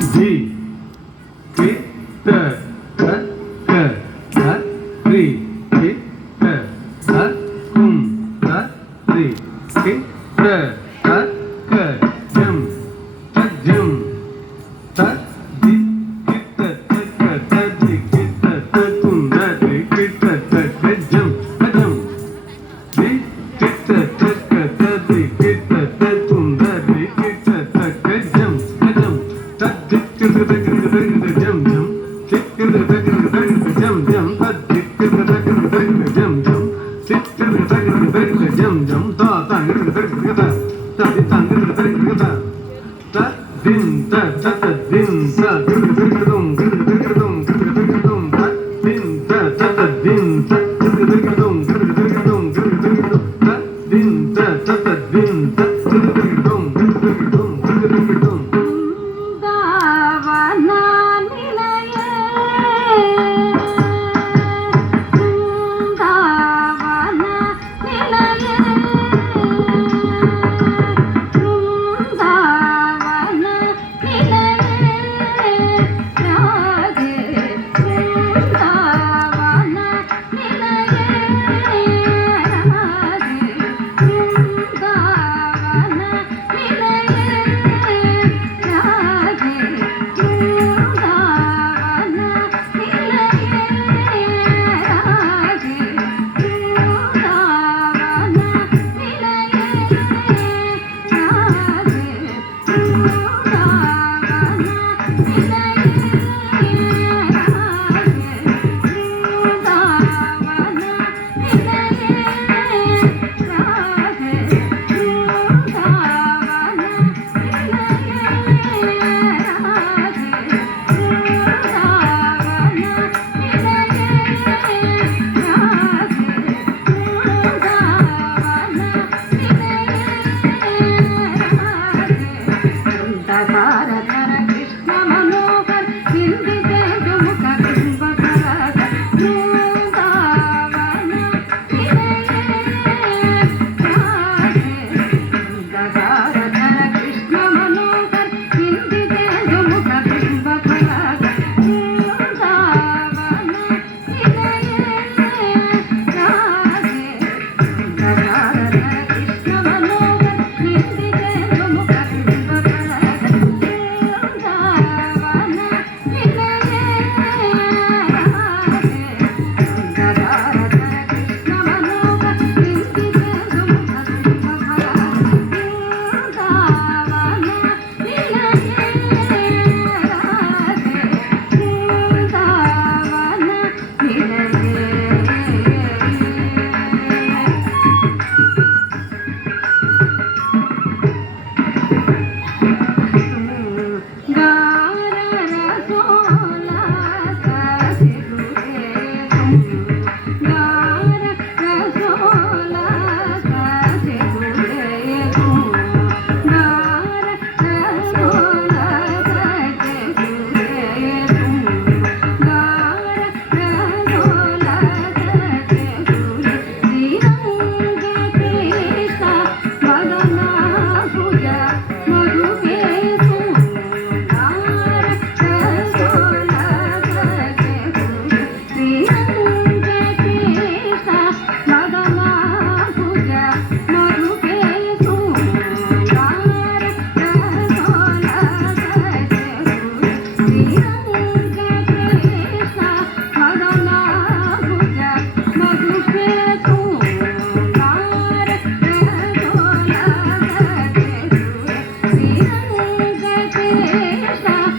G கி த த க த ரி கி த த கும் த ரி கி த த க ஜம் த ஜம் த ஜி கி த த க த ஜி கி த த கும் த ரி கி த த க ஜம் த ஜம் ஜி கி த த க த ரி கி த த கும் த ரி கி த த க ஜம் த ஜம் த ஜி கி த த க த ஜம் ஜம் ஜி கி த த க த ஜம் ஜம் த ஜி கி த த க த ஜம் ஜம் ஜி கி த த க த ஜம் ஜம் த த க த க த த தி த க த க த த din த த த din த க த க தும் க த க தும் க த க தும் த din த த த din த க த க தும் க த க தும் க த க தும் த din த த த din த க த க தும் க த க தும் க த க தும் தாவனா நிலையே தாவனா நிலையே தாவனா நிலையே ராஜே தாவனா நிலையே ராஜே தாவனா நிலையே Krishna